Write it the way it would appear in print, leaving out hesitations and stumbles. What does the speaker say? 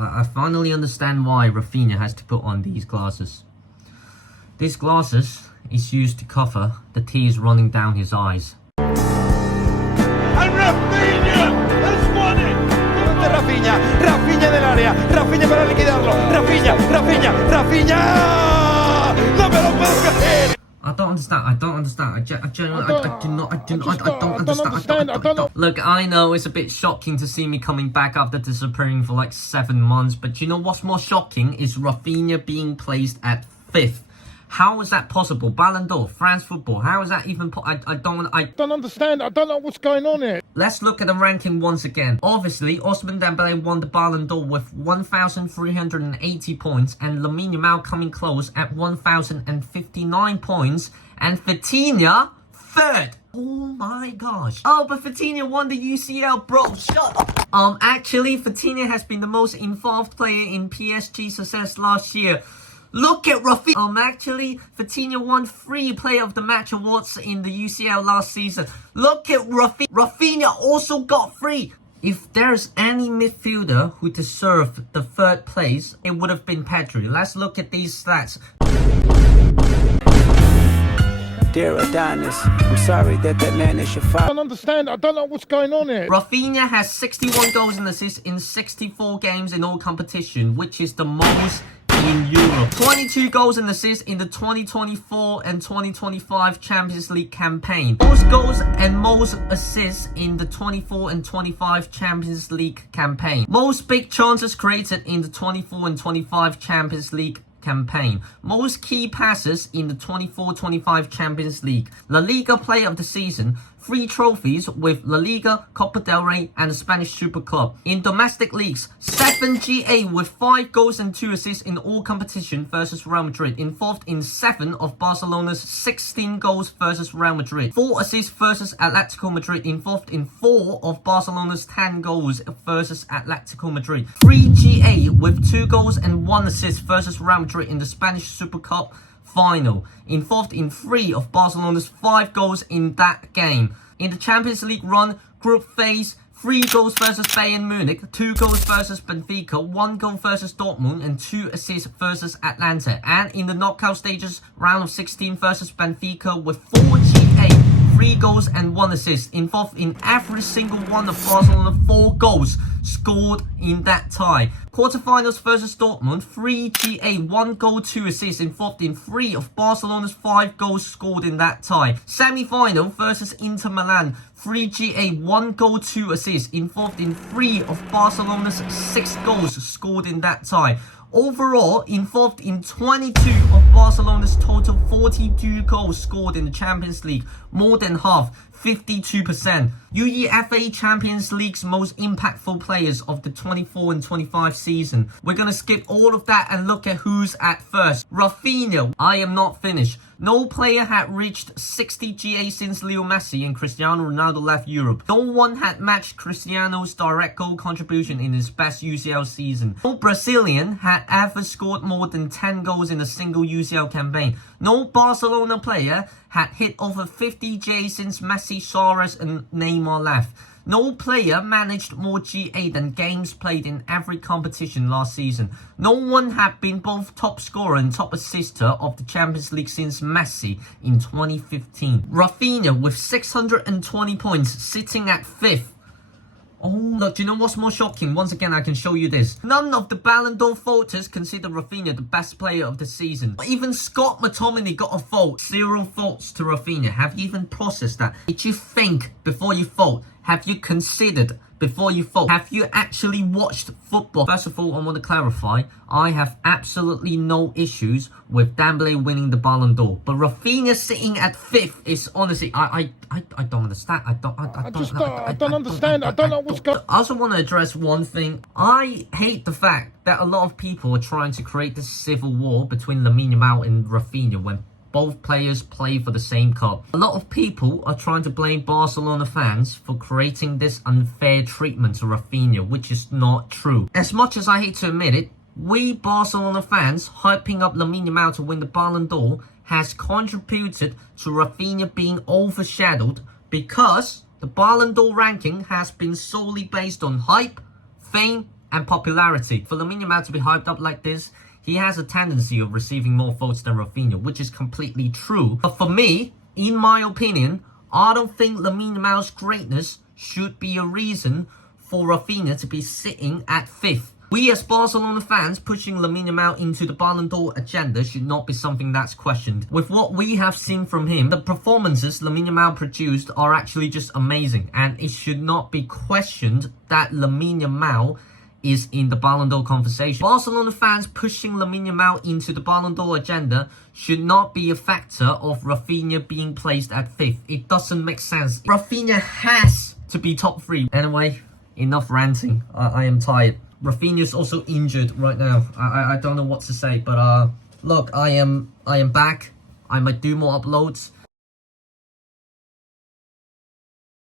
I finally understand why Rafinha has to put on these glasses. These glasses is used to cover the tears running down his eyes. And Rafinha has won it! Rafinha del área, Rafinha para liquidarlo, Rafinha! No me lo puedo creer! I don't understand. I don't understand. I don't understand. Look, I know it's a bit shocking to see me coming back after disappearing for like 7 months, but you know what's more shocking is Rafinha being placed at 5th. How is that possible? Ballon d'Or, France football. How is that even? I don't understand. I don't know what's going on here. Let's look at the ranking once again. Obviously, Ousmane Dembélé won the Ballon d'Or with 1,380 points, and Lamine Yamal coming close at 1,059 points, and Vitinha 3rd. Oh my gosh. Oh, but Vitinha won the UCL, bro. Shut up. Actually, Vitinha has been the most involved player in PSG success last year. Look at Rafinha. Actually, Vitinha won 3 Player of the Match awards in the UCL last season. Look at Rafinha. Rafinha also got 3. If there's any midfielder who deserved the 3rd place, it would have been Pedri. Let's look at these stats. Dear Adonis, I'm sorry that man is your father. I don't understand. I don't know what's going on here. Rafinha has 61 goals and assists in 64 games in all competition, which is the most in Europe. 22 goals and assists in the 2024 and 2025 Champions League campaign. Most goals and most assists in the 24 and 25 Champions League campaign. Most big chances created in the 24 and 25 Champions League campaign. Most key passes in the 24-25 Champions League. La Liga Player of the Season. 3 trophies with La Liga, Copa del Rey and the Spanish Super Club. In domestic leagues, 7 GA with 5 goals and 2 assists in all competition versus Real Madrid. Involved in 7 of Barcelona's 16 goals versus Real Madrid. 4 assists versus Atletico Madrid. Involved in 4 of Barcelona's 10 goals versus Atletico Madrid. 3 GA with 2 goals and 1 assist versus Real Madrid in the Spanish Super Cup final. Involved in 3 of Barcelona's 5 goals in that game. In the Champions League run, group phase, 3 goals versus Bayern Munich, 2 goals versus Benfica, 1 goal versus Dortmund, and 2 assists versus Atlanta. And in the knockout stages, round of 16 versus Benfica with 4 GA, 3 goals and 1 assist. Involved in every single one of Barcelona's 4 goals scored in that tie. Quarterfinals versus Dortmund, 3 GA, 1 goal, 2 assists. Involved in 3 of Barcelona's 5 goals scored in that tie. Semi-final versus Inter Milan, 3 GA, 1 goal, 2 assists. Involved in 3 of Barcelona's 6 goals scored in that tie. Overall, involved in 22 of Barcelona's total 42 goals scored in the Champions League, more than half, 52%. UEFA Champions League's most impactful players of the 24 and 25 season. We're gonna skip all of that and look at who's at first. Rafinha, I am not finished. No player had reached 60 GA since Leo Messi and Cristiano Ronaldo left Europe. No one had matched Cristiano's direct goal contribution in his best UCL season. No Brazilian had ever scored more than 10 goals in a single UCL campaign. No Barcelona player had hit over 50 GA since Messi, Suarez and Neymar left. No player managed more GA than games played in every competition last season. No one had been both top scorer and top assister of the Champions League since Messi in 2015. Rafinha with 620 points, sitting at 5th. Oh, look, do you know what's more shocking? Once again, I can show you this. None of the Ballon d'Or voters consider Rafinha the best player of the season. Even Scott McTominay got a vote. 0 votes to Rafinha. Have you even processed that? Did you think before you vote? Have you considered before you vote? Have you actually watched football? First of all, I want to clarify, I have absolutely no issues with Dembélé winning the Ballon d'Or. But Rafinha sitting at 5th is honestly, I don't understand. I don't understand. I don't know what's going on. I also want to address one thing. I hate the fact that a lot of people are trying to create this civil war between Lamine Yamal and Rafinha when both players play for the same club. A lot of people are trying to blame Barcelona fans for creating this unfair treatment to Rafinha, which is not true. As much as I hate to admit it, we Barcelona fans hyping up Lamine Yamal to win the Ballon d'Or has contributed to Rafinha being overshadowed because the Ballon d'Or ranking has been solely based on hype, fame and popularity. For Lamine Yamal to be hyped up like this, he has a tendency of receiving more votes than Raphinha, which is completely true. But for me, in my opinion, I don't think Lamine Yamal's greatness should be a reason for Raphinha to be sitting at 5th. We as Barcelona fans pushing Lamine Yamal into the Ballon d'Or agenda should not be something that's questioned. With what we have seen from him, the performances Lamine Yamal produced are actually just amazing, and it should not be questioned that Lamine Yamal is in the Ballon d'Or conversation. Barcelona fans pushing Lamine Yamal into the Ballon d'Or agenda should not be a factor of Raphinha being placed at 5th. It doesn't make sense. Raphinha has to be top 3. Anyway, enough ranting. I am tired. Raphinha is also injured right now. I don't know what to say, but look, I am back. I might do more uploads.